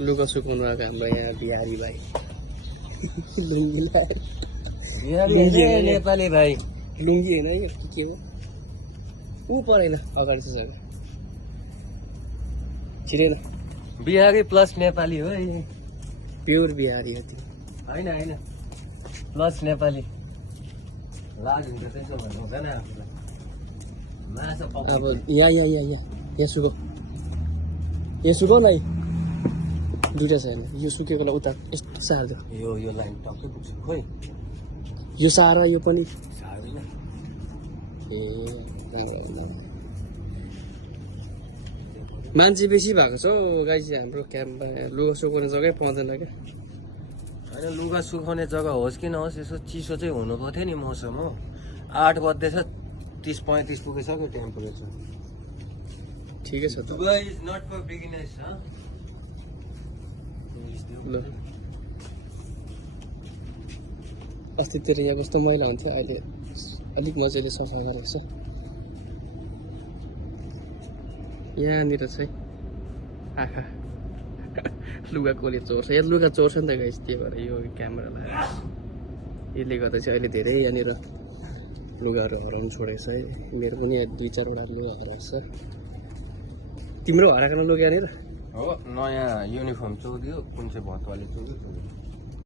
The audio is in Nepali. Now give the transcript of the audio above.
लुगा सुकाउनु आएको हाम्रो यहाँ बिहारी भाइ लुङ्गी लगाएर नेपाली भाइ लुङ्गी होइन यो के हो ऊ परेन अगाडि छ जग्गा छिरेन बिहारी प्लस नेपाली हो प्योर बिहारी हो त्यो होइन होइन प्लस नेपाली लाज हुन्छ त्यसो भन्नु हुँदैन आफूलाई माछा अब यहाँ सुकाउ न है दुइटा छ हेर्नु यो सुकेकोलाई उता यस्तो सार्दियो यो लाइन टक्कै पुग्छ खोइ यो सारा यो पनि सार्दैन ए मान्छे बेसी भएको छ गाई चाहिँ हाम्रो क्याम्पमा लुगा सुकाउने जग्गै पाउँदैन क्या होइन लुगा सुकाउने जग्गा होस् कि नहोस् यसो चिसो चाहिँ हुनु पर्थ्यो नि मौसम हो 8 बज्दैछ 30-35 पुगिसक्यो टेम्परेचर ठिकै छ त Dubai is not for beginners ह ल अस्तितिर यहाँ कस्तो मैला हुन्थ्यो अहिले अलिक मजाले सफा गरेको छ यहाँनिर चाहिँ आँखा लुगा कसले चोर्छ यहाँ लुगा चोर्छ नि त गाइस त्यही भएर यो क्यामेरा लगाएर यसले गर्दा चाहिँ अहिले धेरै यहाँनिर लुगाहरू हराउनु छोडेको छ है मेरो पनि 2-4 वटा लुगा हराएको छ तिम्रो हराएन लुगा यहाँनिर हो नयाँ युनिफर्म चोरियो कुन चाहिँ भतवाले चोरियो